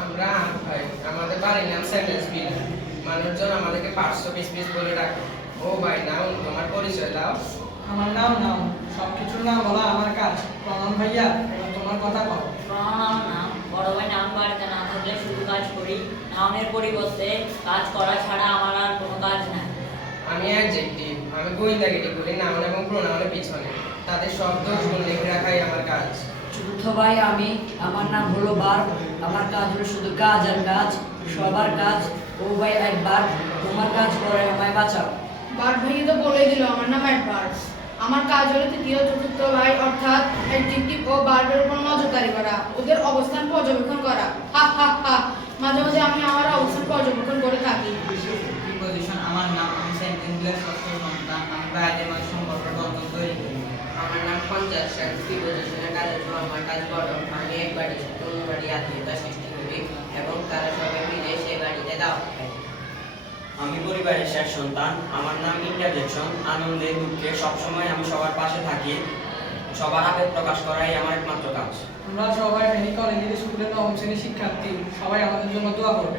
আমরা ভাই আমাদের বাড়ির নাম সেন্টেন্স বিল। মানুষজন আমাদেরকে পাঁচশো পিস পিস বলে ডাকে। ও ভাই নাও তোমার পরিচয় দাও। আমার নাম নাম সব কিছুর নাম বলা আমার কাজ। প্রণাম ভাইয়া তোমার কথা কও প্রণাম নাম। বড় ভাই নাম বাড়িতে না থাকলে শুধু কাজ করি। নামের পরিবর্তে কাজ করা ছাড়া আমার আর কোনো কাজ নাই। আমি অ্যাডজেক্টিভ আমি গোয়েন্দাগিরি করি নাউন এবং প্রোনাউনের পিছনে। তাদের শব্দ গুণ লিখে রাখাই আমার কাজ। চতুর্থ ভাই আমি আমার নাম হলো বার আমার কাজ হলো শুধু কাজ আর কাজ সবার কাজ। ও ভাই একবার তোমার কাজ করে আমায় বাঁচাও। বার ভাইয়া তো বলে দিল আমার নাম অ্যাডভার্স। আমার কাজ হলো তৃতীয় চতুর্থ ভাই অর্থাৎ অ্যাডজেক্টিভ ও বার্বের উপর নজরদারি করা ওদের অবস্থান পর্যবেক্ষণ করা। হা হা হা। মাঝে মাঝে আমি আমার অবস্থান পর্যবেক্ষণ করে থাকি। আমার নাম আমি সেন্টেন্সগুলোর ষষ্ঠ সন্তান আমি বাইরের মাঝে সম্পর্ক বন্ধন তৈরি করি আমার কাজের সময় কাজ বড় আমি এক বাড়ি বাড়ি আত্মীয়তা সৃষ্টি করি এবং তারা সবাই মিলে সেই বাড়িতে খাই আমি পরিবারের শেষ সন্তান আমার নাম ইন্টারজেকশন আনন্দে দুঃখে সবসময় আমি সবার পাশে থাকি। সবার আবেগ প্রকাশ করাই আমার একমাত্র কাজ। আমরা সবাই ফেনী কলেজের স্কুলের নবম শ্রেণির শিক্ষার্থী সবাই আমাদের জন্য দোয়া করবে